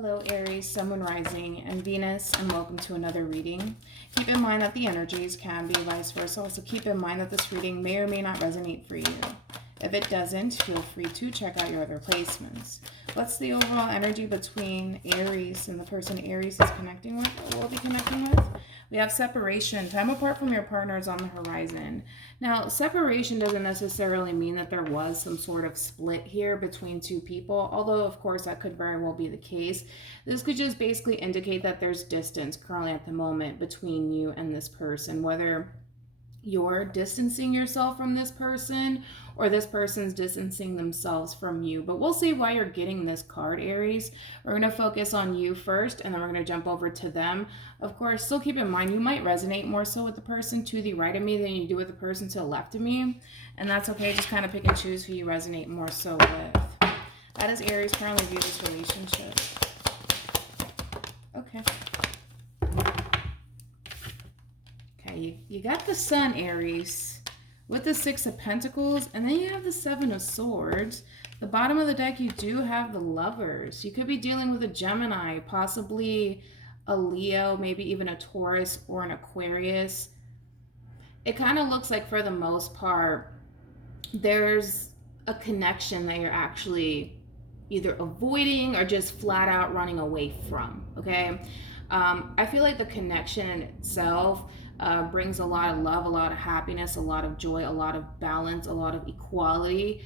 Hello Aries, Sun, Moon, Rising, and Venus, and welcome to another reading. Keep in mind that the energies can be vice versa. Also keep in mind that this reading may or may not resonate for you. If it doesn't, feel free to check out your other placements. What's the overall energy between Aries and the person Aries is connecting with, or will be connecting with? We have separation. Time apart from your partner is on the horizon. Now, separation doesn't necessarily mean that there was some sort of split here between two people, although, of course, that could very well be the case. This could just basically indicate that there's distance currently at the moment between you and this person, whether you're distancing yourself from this person or this person's distancing themselves from you. But we'll see why you're getting this card, Aries. We're going to focus on you first, and then we're going to jump over to them. Of course, still keep in mind, you might resonate more so with the person to the right of me than you do with the person to the left of me. And that's okay. Just kind of pick and choose who you resonate more so with. How does Aries currently view this relationship? Okay. Okay, you got the Sun, Aries, with the Six of Pentacles, and then you have the Seven of Swords. The bottom of the deck, you do have the Lovers. You could be dealing with a Gemini, possibly a Leo, maybe even a Taurus or an Aquarius. It kind of looks like, for the most part, there's a connection that you're actually either avoiding or just flat out running away from, okay? I feel like the connection in itself brings a lot of love, a lot of happiness, a lot of joy, a lot of balance, a lot of equality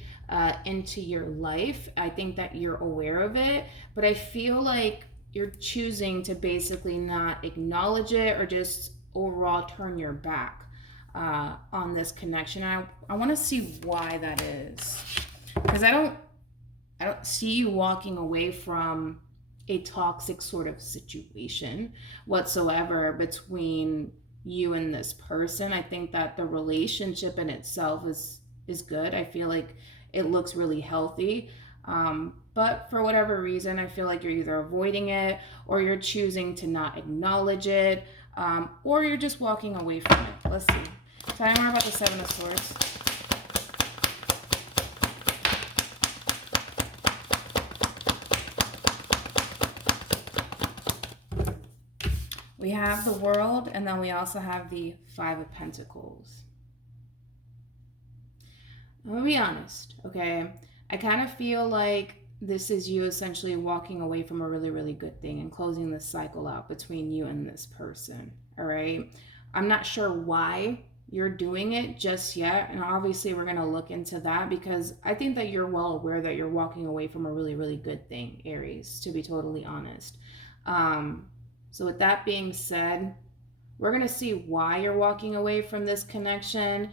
into your life. I think that you're aware of it, but I feel like you're choosing to basically not acknowledge it or just overall turn your back on this connection. I want to see why that is, because I don't see you walking away from a toxic sort of situation whatsoever between you and this person. I think that the relationship in itself is good. I feel like it looks really healthy. But for whatever reason, I feel like you're either avoiding it or you're choosing to not acknowledge it, or you're just walking away from it. Let's see. Tell me more about the Seven of Swords. We have the World, and then we also have the Five of Pentacles. I'm gonna be honest, okay? I kind of feel like this is you essentially walking away from a really, really good thing and closing this cycle out between you and this person, all right? I'm not sure why you're doing it just yet, and obviously we're gonna look into that, because I think that you're well aware that you're walking away from a really, really good thing, Aries, to be totally honest. So with that being said, we're going to see why you're walking away from this connection,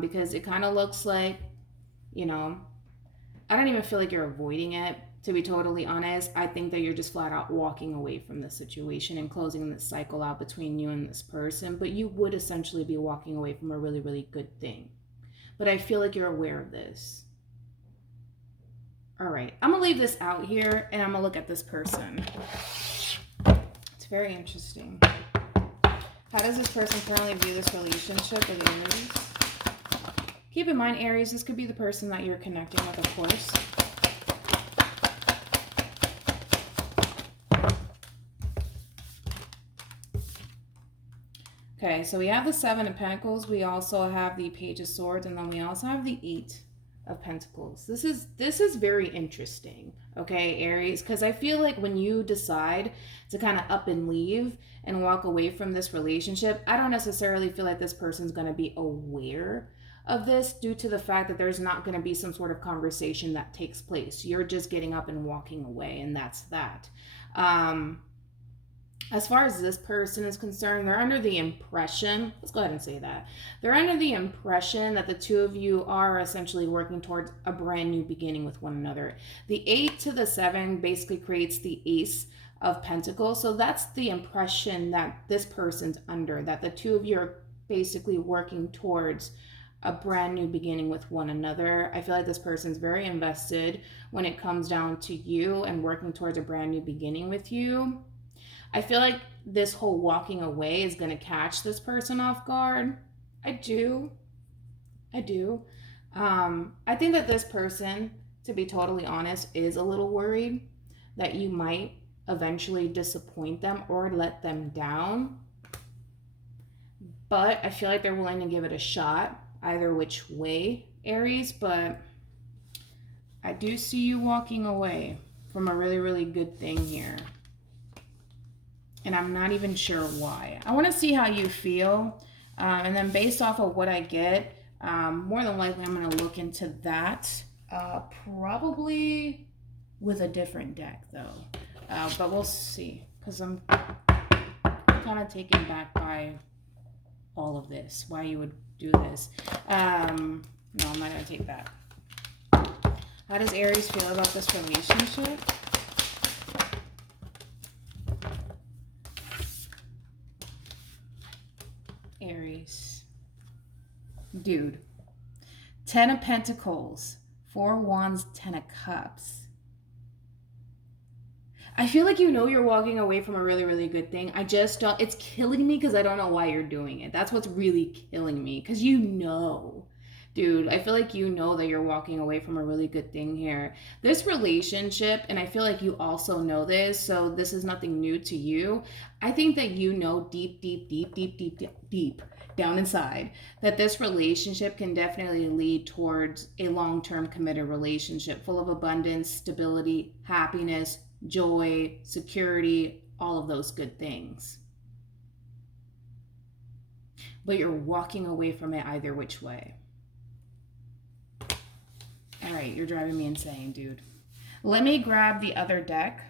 because it kind of looks like, I don't even feel like you're avoiding it, to be totally honest. I think that you're just flat out walking away from the situation and closing this cycle out between you and this person, but you would essentially be walking away from a really, really good thing. But I feel like you're aware of this. All right, I'm going to leave this out here, and I'm going to look at this person. It's very interesting. How does this person currently view this relationship with Aries? Keep in mind, Aries, this could be the person that you're connecting with, of course. Okay, so we have the Seven of Pentacles. We also have the Page of Swords, and then we also have the Eight of Pentacles. This is very interesting, okay, Aries, because I feel like when you decide to kind of up and leave and walk away from this relationship, I don't necessarily feel like this person's going to be aware of this, due to the fact that there's not going to be some sort of conversation that takes place. You're just getting up and walking away, and that's that. As far as this person is concerned, they're under the impression, let's go ahead and say that, they're under the impression that the two of you are essentially working towards a brand new beginning with one another. The 8 to the 7 basically creates the Ace of Pentacles. So that's the impression that this person's under, that the two of you are basically working towards a brand new beginning with one another. I feel like this person's very invested when it comes down to you and working towards a brand new beginning with you. I feel like this whole walking away is going to catch this person off guard. I do. I think that this person, to be totally honest, is a little worried that you might eventually disappoint them or let them down. But I feel like they're willing to give it a shot either which way, Aries. But I do see you walking away from a really, really good thing here. And I'm not even sure why. I want to see how you feel. And then based off of what I get, more than likely I'm going to look into that. Probably with a different deck though. But we'll see. Because I'm kind of taken back by all of this. Why you would do this. No, I'm not going to take that. How does Aries feel about this relationship? Aries. Dude. 10 of Pentacles. 4 Wands, 10 of Cups. I feel like you know you're walking away from a really, really good thing. I just don't, it's killing me because I don't know why you're doing it. That's what's really killing me, because you know. Dude, I feel like you know that you're walking away from a really good thing here. This relationship, and I feel like you also know this, so this is nothing new to you. I think that you know deep down inside that this relationship can definitely lead towards a long-term committed relationship full of abundance, stability, happiness, joy, security, all of those good things. But you're walking away from it either which way. All right, you're driving me insane, dude. Let me grab the other deck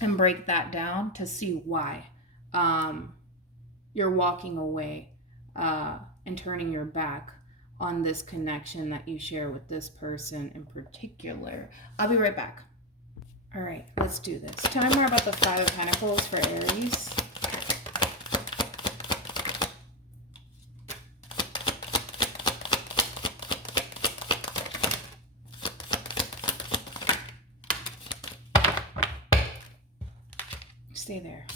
and break that down to see why you're walking away and turning your back on this connection that you share with this person in particular. I'll be right back. All right, let's do this. Tell me more about the 5 of Pentacles for Aries. Stay there.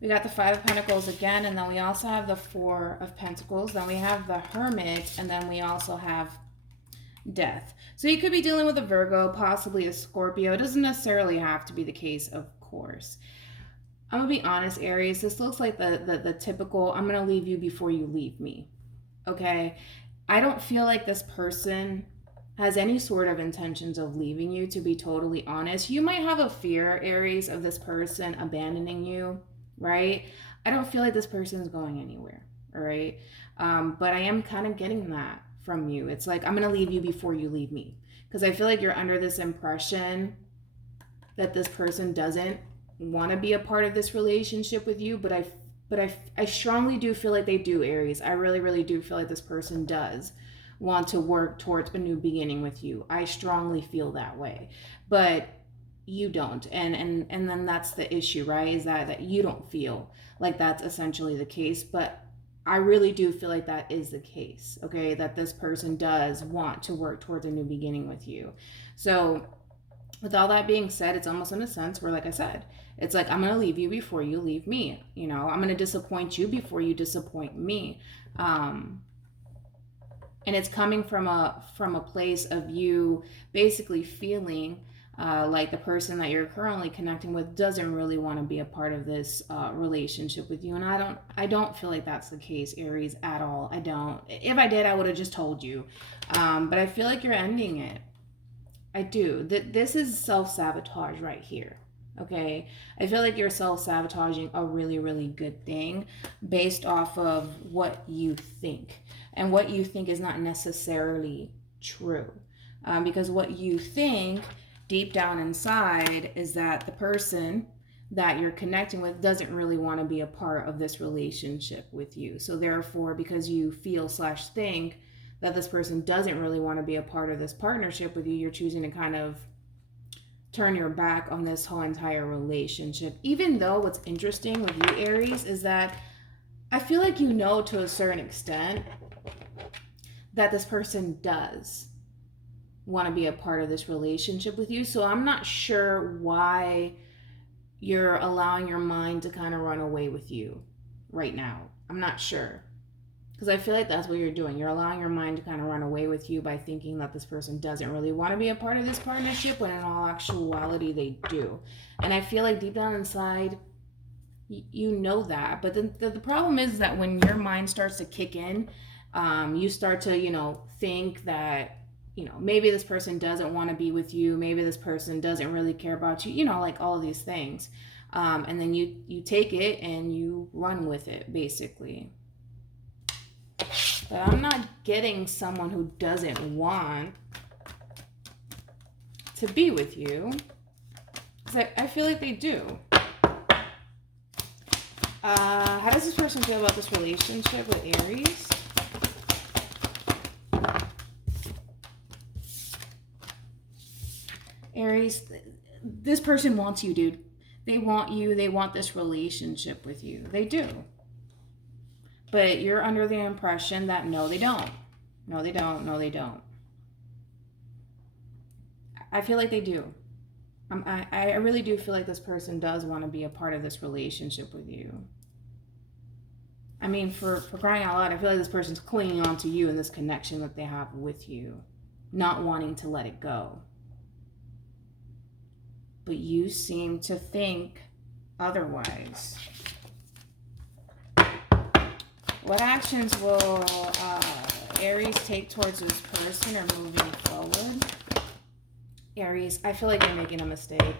We got the 5 of Pentacles again, and then we also have the 4 of Pentacles. Then we have the Hermit, and then we also have Death. So you could be dealing with a Virgo, possibly a Scorpio. It doesn't necessarily have to be the case, of course. I'm going to be honest, Aries. This looks like the typical, I'm going to leave you before you leave me. Okay? I don't feel like this person has any sort of intentions of leaving you, to be totally honest. You might have a fear, Aries, of this person abandoning you, right? I don't feel like this person is going anywhere, all right? But I am kind of getting that from you. It's like, I'm going to leave you before you leave me. Because I feel like you're under this impression that this person doesn't want to be a part of this relationship with you, but I strongly do feel like they do, Aries. I really, really do feel like this person does want to work towards a new beginning with you. I strongly feel that way. But you don't. And then that's the issue, right? Is that you don't feel like that's essentially the case. But I really do feel like that is the case, okay? That this person does want to work towards a new beginning with you. So with all that being said, it's almost in a sense where, like I said, it's like, I'm going to leave you before you leave me. You know, I'm going to disappoint you before you disappoint me. And it's coming from a place of you basically feeling like the person that you're currently connecting with doesn't really want to be a part of this relationship with you. And I don't feel like that's the case, Aries, at all. I don't. If I did, I would have just told you. But I feel like you're ending it. I do. This is self-sabotage right here. Okay? I feel like you're self-sabotaging a really, really good thing based off of what you think. And what you think is not necessarily true. Because what you think deep down inside is that the person that you're connecting with doesn't really want to be a part of this relationship with you. So therefore, because you feel / think that this person doesn't really want to be a part of this partnership with you, you're choosing to kind of turn your back on this whole entire relationship. Even though what's interesting with you, Aries, is that I feel like you know to a certain extent that this person does want to be a part of this relationship with you. So I'm not sure why you're allowing your mind to kind of run away with you right now. I'm not sure. Because I feel like that's what you're doing. You're allowing your mind to kind of run away with you by thinking that this person doesn't really want to be a part of this partnership, when in all actuality they do. And I feel like deep down inside, you know that. But then the problem is that when your mind starts to kick in, you start to, think that, maybe this person doesn't want to be with you. Maybe this person doesn't really care about you, like all of these things. And then you take it and you run with it, basically. But I'm not getting someone who doesn't want to be with you. Because I feel like they do. How does this person feel about this relationship with Aries? Aries, this person wants you, dude. They want you. They want this relationship with you. They do. But you're under the impression that no, they don't. No, they don't. No, they don't. I feel like they do. I really do feel like this person does want to be a part of this relationship with you. I mean, for crying out loud, I feel like this person's clinging on to you and this connection that they have with you, not wanting to let it go. But you seem to think otherwise. What actions will Aries take towards this person or moving forward? Aries, I feel like you're making a mistake.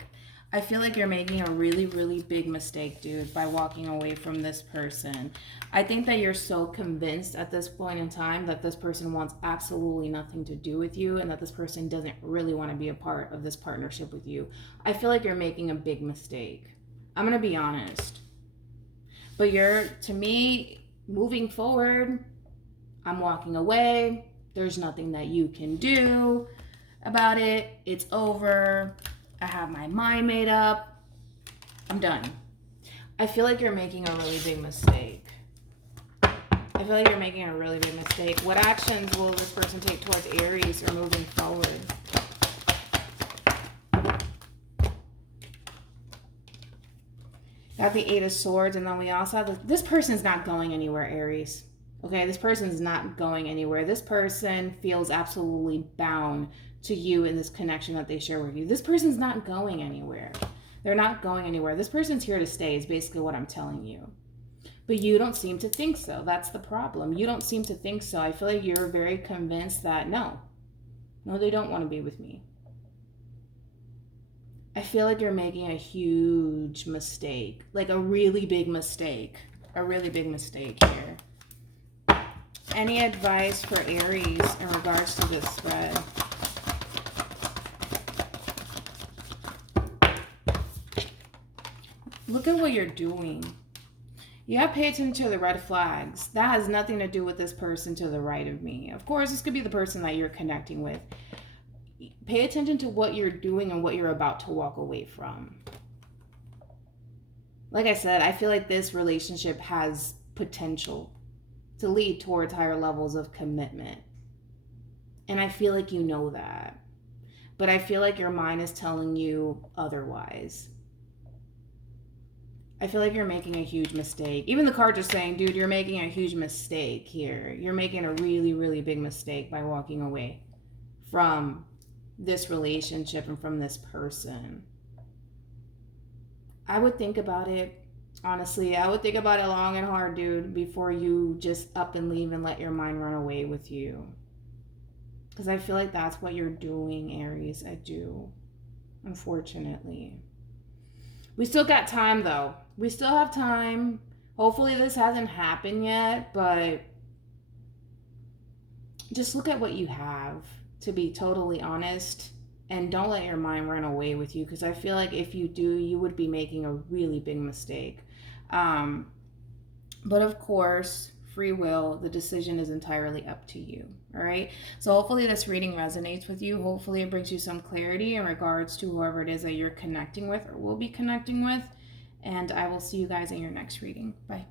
I feel like you're making a really, really big mistake, dude, by walking away from this person. I think that you're so convinced at this point in time that this person wants absolutely nothing to do with you and that this person doesn't really want to be a part of this partnership with you. I feel like you're making a big mistake. I'm going to be honest. But to me, moving forward, I'm walking away. There's nothing that you can do about it. It's over. I have my mind made up. I'm done. I feel like you're making a really big mistake. I feel like you're making a really big mistake. What actions will this person take towards Aries or moving forward? Got the Eight of Swords, and then we also have this person's not going anywhere, Aries. Okay, this person's not going anywhere. This person feels absolutely bound to you in this connection that they share with you. This person's not going anywhere. They're not going anywhere. This person's here to stay is basically what I'm telling you. But you don't seem to think so. That's the problem. You don't seem to think so. I feel like you're very convinced that no, they don't want to be with me. I feel like you're making a huge mistake, like a really big mistake here. Any advice for Aries in regards to this spread? Look at what you're doing. You have to pay attention to the red flags. That has nothing to do with this person to the right of me. Of course, this could be the person that you're connecting with. Pay attention to what you're doing and what you're about to walk away from. Like I said, I feel like this relationship has potential to lead towards higher levels of commitment. And I feel like you know that. But I feel like your mind is telling you otherwise. I feel like you're making a huge mistake. Even the cards are saying, dude, you're making a huge mistake here. You're making a really, really big mistake by walking away from this relationship and from this person. I would think about it. Honestly, I would think about it long and hard, dude, before you just up and leave and let your mind run away with you. Because I feel like that's what you're doing, Aries. I do. Unfortunately. We still got time, though. We still have time. Hopefully this hasn't happened yet, but just look at what you have, to be totally honest. And don't let your mind run away with you, because I feel like if you do, you would be making a really big mistake. But of course, free will, the decision is entirely up to you. All right. So hopefully this reading resonates with you. Hopefully it brings you some clarity in regards to whoever it is that you're connecting with or will be connecting with. And I will see you guys in your next reading. Bye.